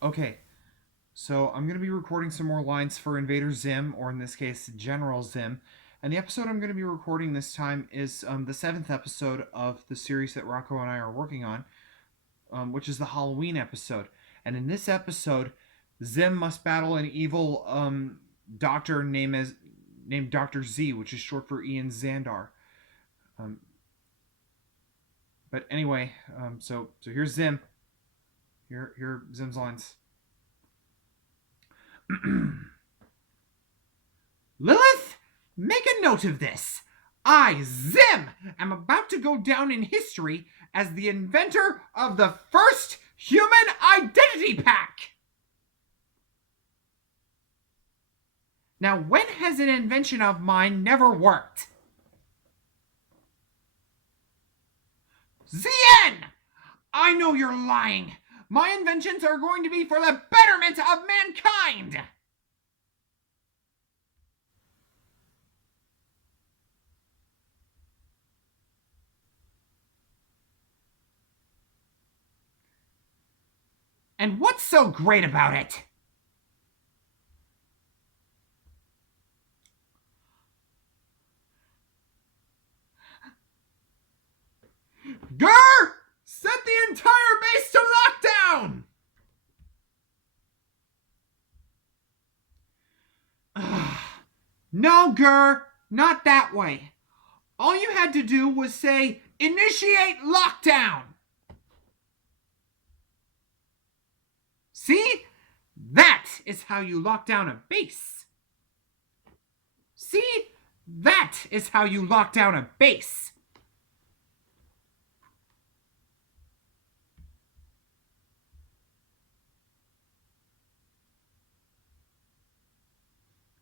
Okay, so I'm going to be recording some more lines for Invader Zim, or in this case, General Zim. And the episode I'm going to be recording this time is the seventh episode of the series that Rocco and I are working on, which is the Halloween episode. And in this episode, Zim must battle an evil doctor named Doctor Z, which is short for Ian Xandar. Um, but anyway, so here's Zim. Here are Zim's lines. Lilith, make a note of this. I, Zim, am about to go down in history as the inventor of the first human identity pack. Now, when has an invention of mine never worked? ZN! I know you're lying. My inventions are going to be for the betterment of mankind. And what's so great about it? Grr! Set the entire base to lockdown! No, Grr, not that way. All you had to do was say, initiate lockdown. See? That is how you lock down a base. See? That is how you lock down a base.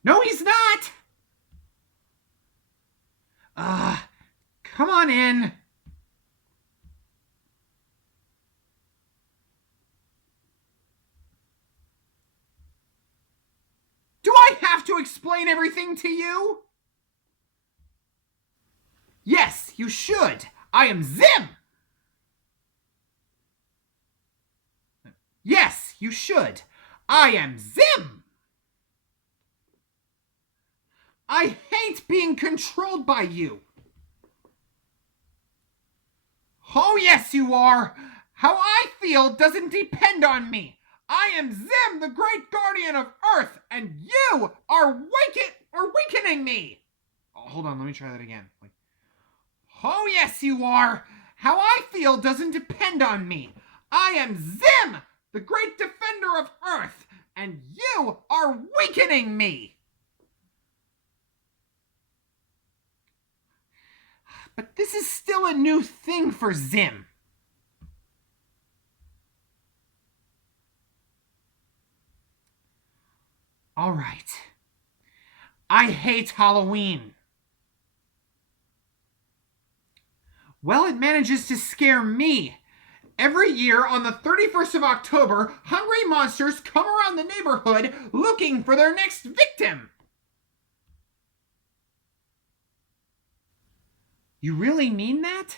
No, he's not. Come on in. Do I have to explain everything to you? Yes, you should. I am Zim. Yes, you should. I am Zim. I hate being controlled by you. Oh, yes, you are. How I feel doesn't depend on me. I am Zim, the great guardian of Earth, and you are weakening me. Oh, hold on, let me try that again. Oh, yes, you are. How I feel doesn't depend on me. I am Zim, the great defender of Earth, and you are weakening me. But this is still a new thing for Zim. All right. I hate Halloween. Well, it manages to scare me. Every year on the 31st of October, hungry monsters come around the neighborhood looking for their next victim. You really mean that?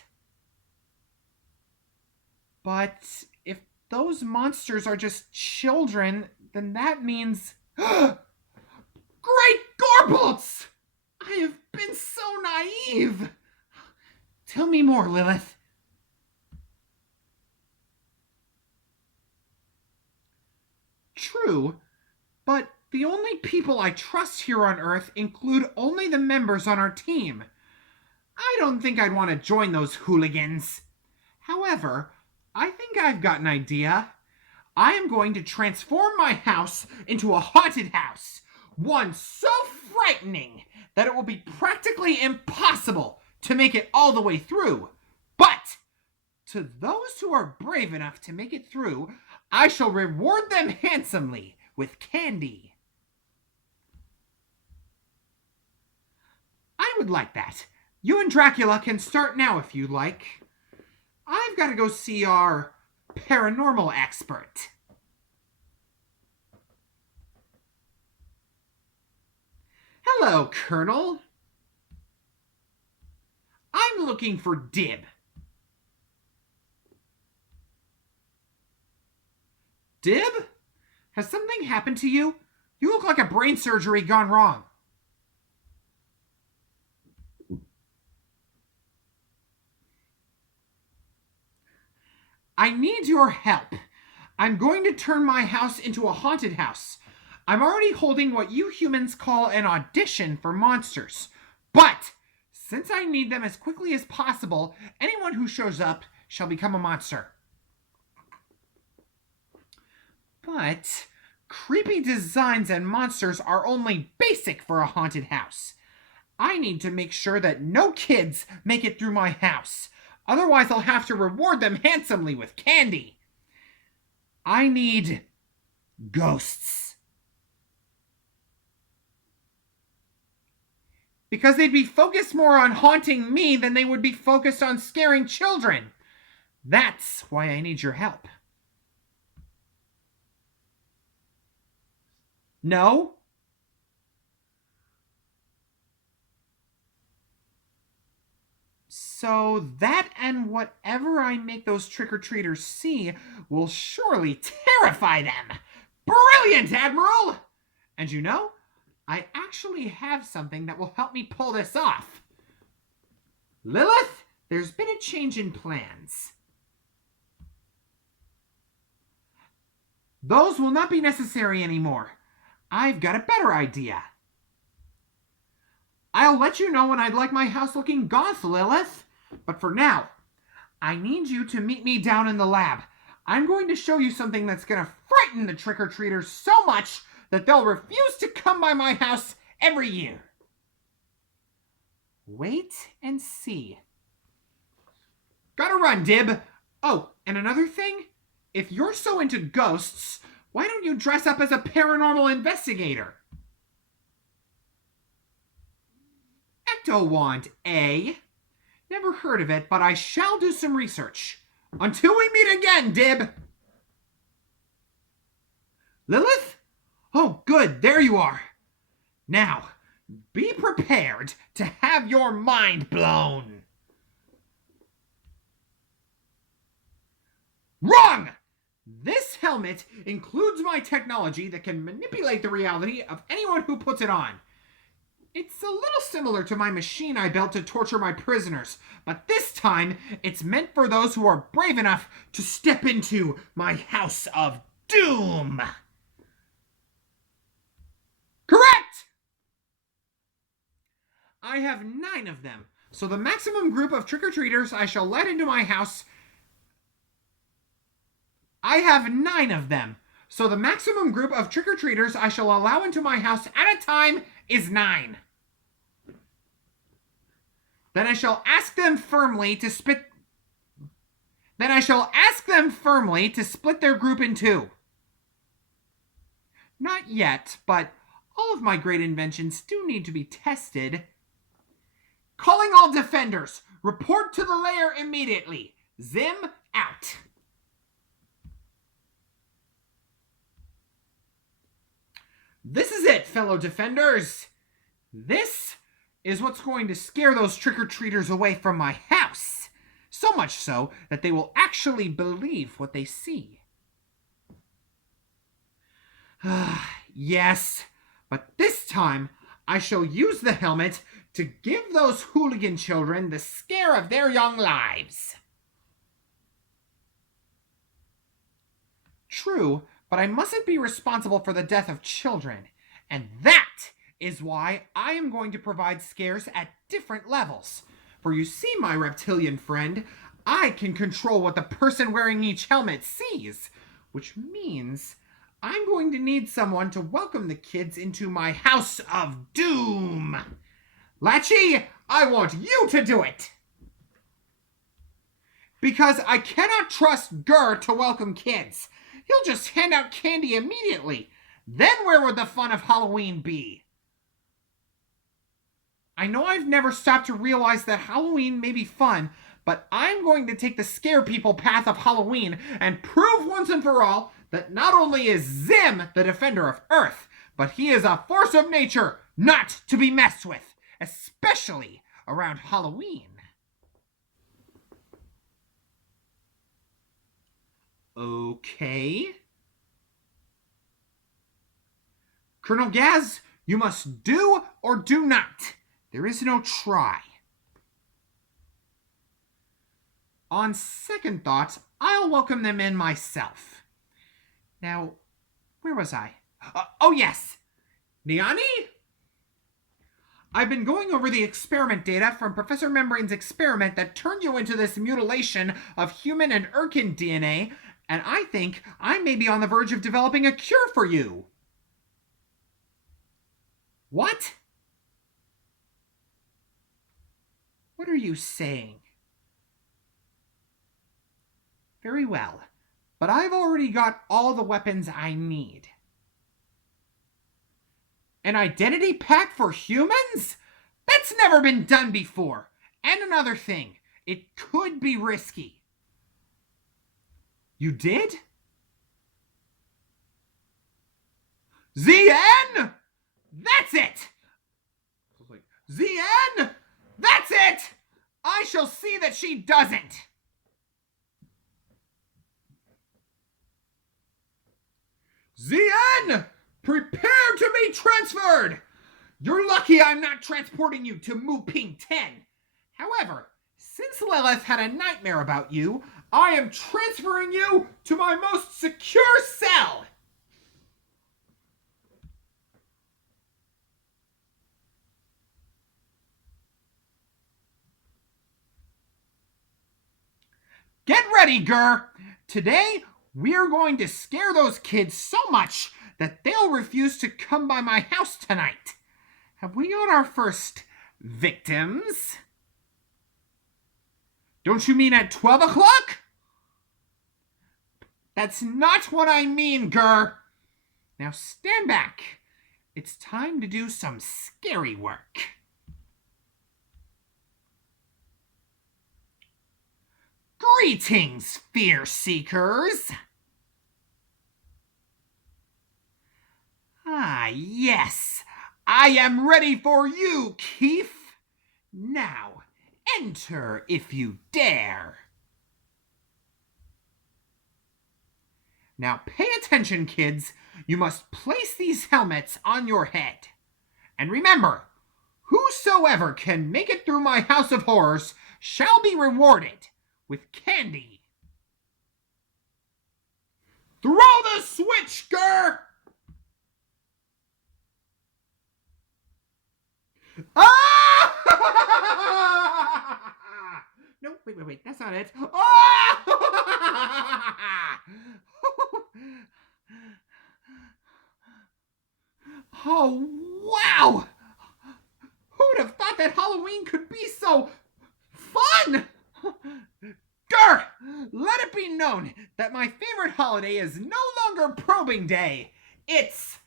But if those monsters are just children, then that means... Great Gorbolts! I have been so naive. Tell me more, Lilith. True, but the only people I trust here on Earth include only the members on our team. I don't think I'd want to join those hooligans. However, I think I've got an idea. I am going to transform my house into a haunted house. One so frightening that it will be practically impossible to make it all the way through. But to those who are brave enough to make it through, I shall reward them handsomely with candy. I would like that. You and Dracula can start now if you like. I've got to go see our paranormal expert. Hello, Colonel. I'm looking for Dib. Dib? Has something happened to you? You look like a brain surgery gone wrong. I need your help. I'm going to turn my house into a haunted house. I'm already holding what you humans call an audition for monsters. But since I need them as quickly as possible, anyone who shows up shall become a monster. But creepy designs and monsters are only basic for a haunted house. I need to make sure that no kids make it through my house. Otherwise, I'll have to reward them handsomely with candy. I need ghosts. Because they'd be focused more on haunting me than they would be focused on scaring children. That's why I need your help. No? So that and whatever I make those trick-or-treaters see will surely terrify them. Brilliant, Admiral! And you know, I actually have something that will help me pull this off. Lilith, there's been a change in plans. Those will not be necessary anymore. I've got a better idea. I'll let you know when I'd like my house looking goth, Lilith. But for now, I need you to meet me down in the lab. I'm going to show you something that's going to frighten the trick-or-treaters so much that they'll refuse to come by my house every year. Wait and see. Gotta run, Dib. Oh, and another thing? If you're so into ghosts, why don't you dress up as a paranormal investigator? Ecto-wand, eh? Never heard of it, but I shall do some research. Until we meet again, Dib! Lilith? Oh, good, there you are. Now, be prepared to have your mind blown. Wrong! This helmet includes my technology that can manipulate the reality of anyone who puts it on. It's a little similar to my machine I built to torture my prisoners, but this time it's meant for those who are brave enough to step into my house of doom. Correct! I have 9 of them, so the maximum group of trick-or-treaters I shall let into my house... I have 9 of them, so the maximum group of trick-or-treaters I shall allow into my house at a time is 9. Then I shall ask them firmly to split their group in 2. Not yet, but all of my great inventions do need to be tested. Calling all defenders. Report to the lair immediately. ZIM out. This is it, fellow defenders. This is what's going to scare those trick-or-treaters away from my house. So much so that they will actually believe what they see. Yes, but this time I shall use the helmet to give those hooligan children the scare of their young lives. True, but I mustn't be responsible for the death of children. And that is why I am going to provide scares at different levels. For you see, my reptilian friend, I can control what the person wearing each helmet sees, which means I'm going to need someone to welcome the kids into my house of doom. Latchy, I want you to do it. Because I cannot trust Gurr to welcome kids. He'll just hand out candy immediately. Then where would the fun of Halloween be? I know I've never stopped to realize that Halloween may be fun, but I'm going to take the scare people path of Halloween and prove once and for all that not only is ZIM the defender of Earth, but he is a force of nature not to be messed with, especially around Halloween. Okay. Colonel Gaz, you must do or do not. There is no try. On second thought, I'll welcome them in myself. Now, where was I? Oh yes! Niani? I've been going over the experiment data from Professor Membrane's experiment that turned you into this mutilation of human and Urkin DNA, and I think I may be on the verge of developing a cure for you. What? What are you saying? Very well, but I've already got all the weapons I need. An identity pack for humans? That's never been done before. And another thing, it could be risky. You did? ZN? That's it! ZN? That's it! I shall see that she doesn't. ZN! Prepare to be transferred! You're lucky I'm not transporting you to Mu Ping 10. However, since Lilith had a nightmare about you, I am transferring you to my most secure cell. Get ready, Gur! Today, we're going to scare those kids so much that they'll refuse to come by my house tonight. Have we got our first victims? Don't you mean at 12 o'clock? That's not what I mean, Gur. Now stand back. It's time to do some scary work. Greetings, Fear Seekers. Ah, yes. I am ready for you, Keith. Now, enter if you dare. Now pay attention, kids. You must place these helmets on your head. And remember, whosoever can make it through my house of horrors shall be rewarded with candy. Throw the switch, Gur! Ah! No, wait, that's not it. Ah! Oh, wow! Who'd have thought that Halloween could be so fun? Grr! Let it be known that my favorite holiday is no longer probing day. It's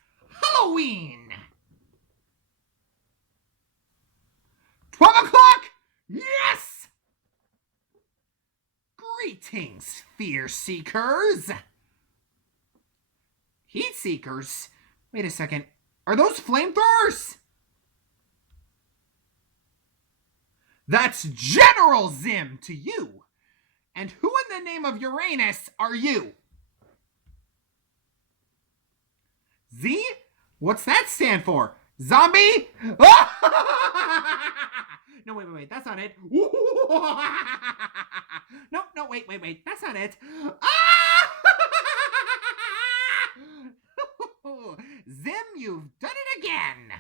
Halloween! 12 o'clock? Yes! Greetings, Fear Seekers. Heat Seekers? Wait a second. Are those flamethrowers? That's General ZIM to you. And who in the name of Uranus are you? Z? What's that stand for? Zombie? No, wait, that's not it. No, wait, that's not it. Zim, you've done it again.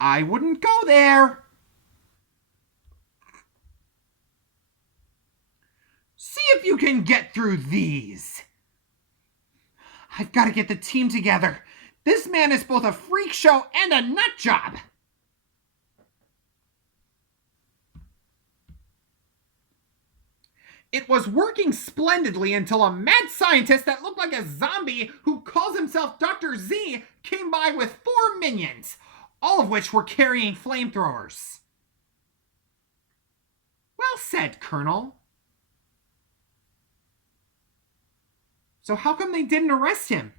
I wouldn't go there. See if you can get through these. I've got to get the team together. This man is both a freak show and a nut job. It was working splendidly until a mad scientist that looked like a zombie who calls himself Dr. Z came by with 4 minions, all of which were carrying flamethrowers. Well said, Colonel. So how come they didn't arrest him?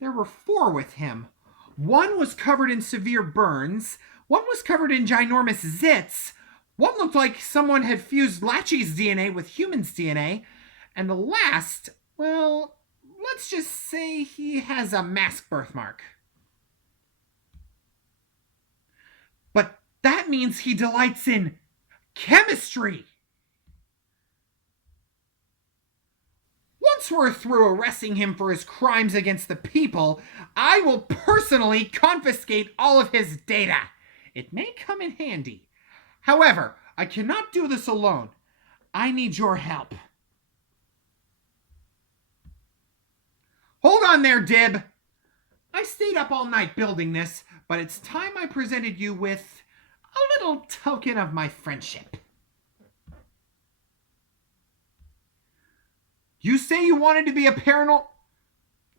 There were 4 with him. 1 was covered in severe burns, 1 was covered in ginormous zits, One looked like someone had fused Latchy's DNA with humans' DNA, and the last, well, let's just say he has a mask birthmark. But that means he delights in chemistry. Once we're through arresting him for his crimes against the people, I will personally confiscate all of his data. It may come in handy. However, I cannot do this alone. I need your help. Hold on there, Dib. I stayed up all night building this, but it's time I presented you with a little token of my friendship. You say you wanted to be a paranormal...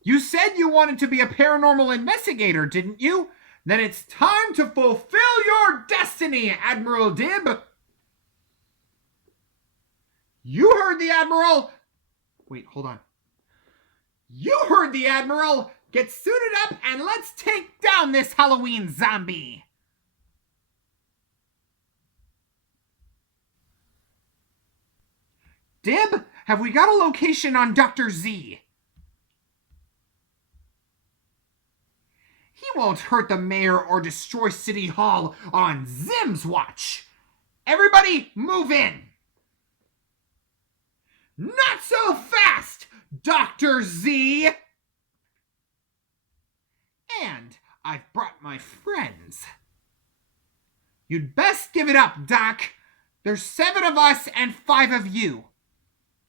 You said you wanted to be a paranormal investigator, didn't you? Then it's time to fulfill your destiny, Admiral Dib. You heard the Admiral. Wait, hold on. You heard the Admiral. Get suited up and let's take down this Halloween zombie. Dib, have we got a location on Dr. Z? He won't hurt the mayor or destroy City Hall on ZIM's watch. Everybody, move in. Not so fast, Dr. Z. And I've brought my friends. You'd best give it up, Doc. There's 7 of us and 5 of you.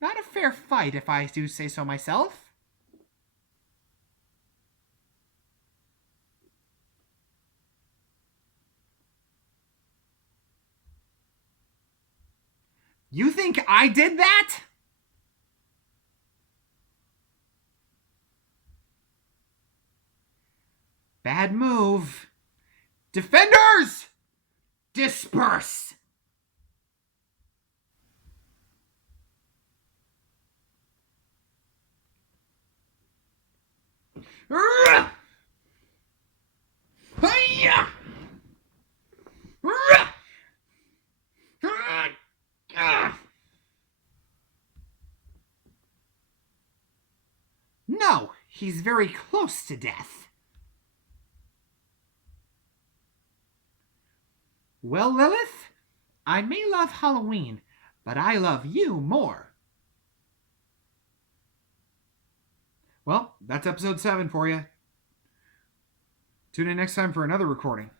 Not a fair fight, if I do say so myself. You think I did that? Bad move. Defenders, disperse. No, he's very close to death. Well, Lilith, I may love Halloween, but I love you more. Well, that's episode 7 for you. Tune in next time for another recording.